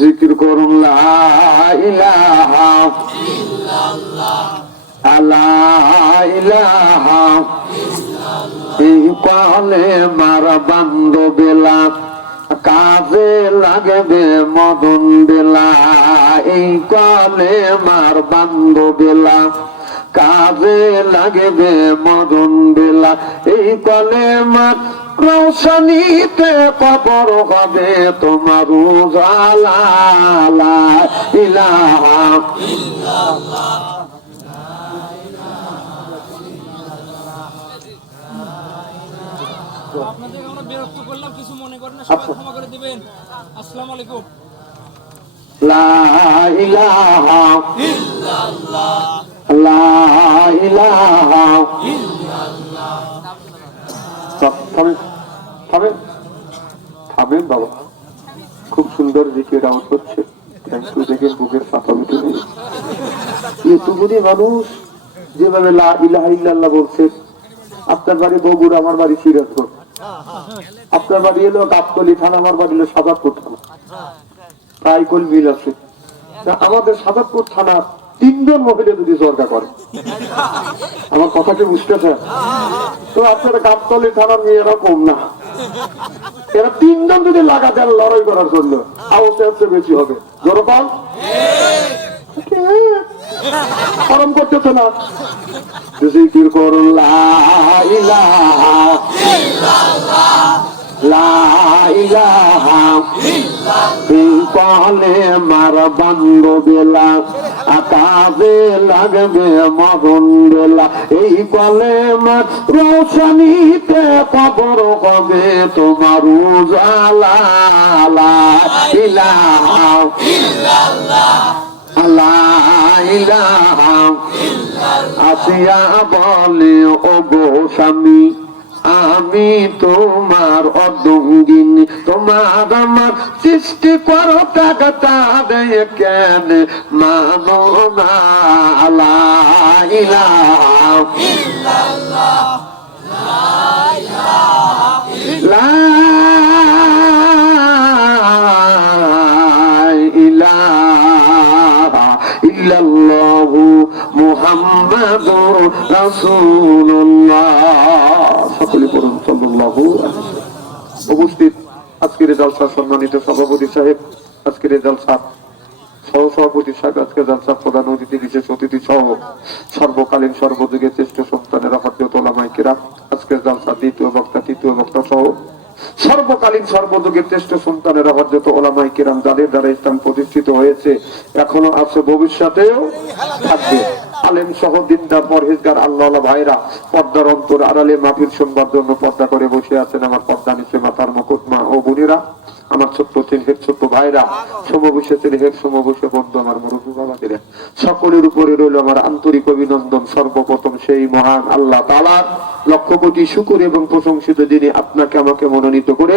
জিকির করুন লা ইলাহা লা ইলাহা এই কলে মার বান্ধবেলা কাজে লাগবে মদন বেলা এই কলে মার বান্ধবেলা কাজে লাগবে মদন বেলা এই কলে মার রৌশনীতে কবর হবে তোমার উজালা লা ইলাহা ইল্লাল্লাহ। আপনাদের আমরা বিরক্ত করলাম, কিছু মনে করেন না, সবাই ক্ষমা করে দিবেন। আসসালামু আলাইকুম। লা ইলাহা ইল্লাল্লাহ লা ইলাহা ইল্লাল্লাহ। থামেন বাবা, খুব সুন্দর জিকির আওয়াজ হচ্ছে। Thank you. দেখেন বুকের সাথা উঠে নেই এতগুলি মানুষ যেভাবে লা ইলাহা ইল্লাল্লাহ বলছে। আপনার বাড়ি বগুড়া, আমার বাড়ি সিরাজগঞ্জ। আপনার বাড়ি এলো গাবতলী থানা, আমার বাড়ি এলো সাদাতপুর থানা, প্রায় কোল মিল আছে। আমাদের সাদাতপুর থানার 3 জন মহিলা যদি জর্গা করে, আমার কথাকে বুঝতেছে তো আপনারা গাবতলী থানার মেয়েরা কম না। এরা 3 জন যদি লাগা দেন লড়াই করার জন্য, আওয়াজ বেশি হবে। জনগণ গরম করতেছে না। জিকির করুন লা ইলাহা ইল্লাল্লাহ লা ইলাহা ইল্লাল্লাহ এই কলে মার বান্ধবেলা কাজে লাগবে মদন বেলা এই কলে মার রৌশনীতে কবর হবে তোমার উজালা লা ইলাহা ইল্লাল্লাহ লা ইলাহা ইল্লাল্লাহ। আসিয়া বলে ও গো স্বামী আমি তোমার অর্ধঙ্গিনী, তোমার আমার সৃষ্টি করো টাকা দেয় কেন মানো না লা ইলাহা ইল্লাল্লাহ লা ইলাহা ইল্লাল্লাহু মুহাম্মাদুর রাসূলুল্লাহ। সকলে পড়ুন সাল্লাল্লাহু আলাইহি ওয়াসাল্লাম। উপস্থিত আজকের জলসার সম্মানিত সভাপতি সাহেব, আজকের জলসার সহসভাপতি সাহেব, আজকের জলসার প্রধান অতিথি, বিশেষ অতিথি সহ সর্বকালীন সর্বযুগের শ্রেষ্ঠ সন্তানেরা, হযরত ওলামায়ে কেরাম, আজকের জলসার দ্বিতীয় বক্তা, তৃতীয় বক্তা সহ সর্বকালীন সর্বযুগের শ্রেষ্ঠ সন্তানেরা, হযরত ওলামায়ে কেরাম, যাদের দ্বারা ইসলাম প্রতিষ্ঠিত হয়েছে, এখনো আছে, ভবিষ্যতেও থাকবে। আলেম সহ দিনদার পরহেজগার আল্লাহওয়ালা ভাইরা পর্দার অন্তর আড়ালে মাহফিল শুনবার জন্য পর্দা করে বসে আছেন। আমার পর্দা নিচে মাথার মুকুট মা ও বোনেরা, আমার ছোট্ট চিনহের ছোট্ট ভাইরা, সমবসে চিনহের সমবসে বন্ধু, আমার মুরব্বী বাবাদেরা, সকলের উপরে রইল আমার আন্তরিক অভিনন্দন। সর্বপ্রথম সেই মহান আল্লাহ তাআলার লক্ষ কোটি শুকর এবং প্রশংসিত, যিনি আপনাকে আমাকে মনোনীত করে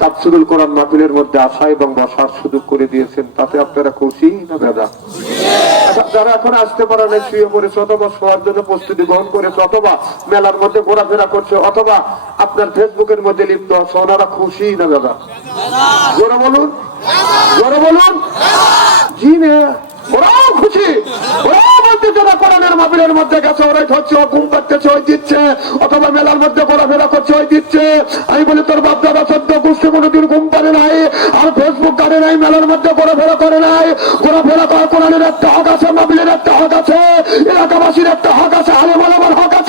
তাফসীরুল কোরআন মাহফিলের মধ্যে আসা এবং বসার সুযোগ করে দিয়েছেন। তাতে আপনারা খুশি না বেদা? যারা এখন আসতে পারে না, শুয়ে পড়েছে, অথবা শোয়ার জন্য প্রস্তুতি গ্রহণ করেছে, অথবা মেলার মধ্যে ঘোরাফেরা করছে, অথবা আপনার ফেসবুকের মধ্যে লিপ্ত আছে, ওনারা খুশি না দাদা? জোরে বলুন, জোরে বলুন। জি না, ওরাও খুশি। ওরাও বলতেছে না কোরআনের মাহফিলের মধ্যে গেছে, ওরাই হচ্ছে, ও ঘুম পাচ্ছে ওই দিচ্ছে, অথবা মেলার মধ্যে ঘোরাফেরা করছে ওই দিচ্ছে। আমি বলি তোর বাপ দাদা 14 গোষ্ঠী কোনোদিন ঘুম পারে নাই, আর ফেসবুক করে নাই, মেলার মধ্যে ঘোরাফেরা করে নাই। ঘোরাফেরা করা কোরআনের একটা হক আছে, মাহফিলের একটা হক আছে, এলাকাবাসীর একটা হক আছে, আলেম ওলামার হক আছে।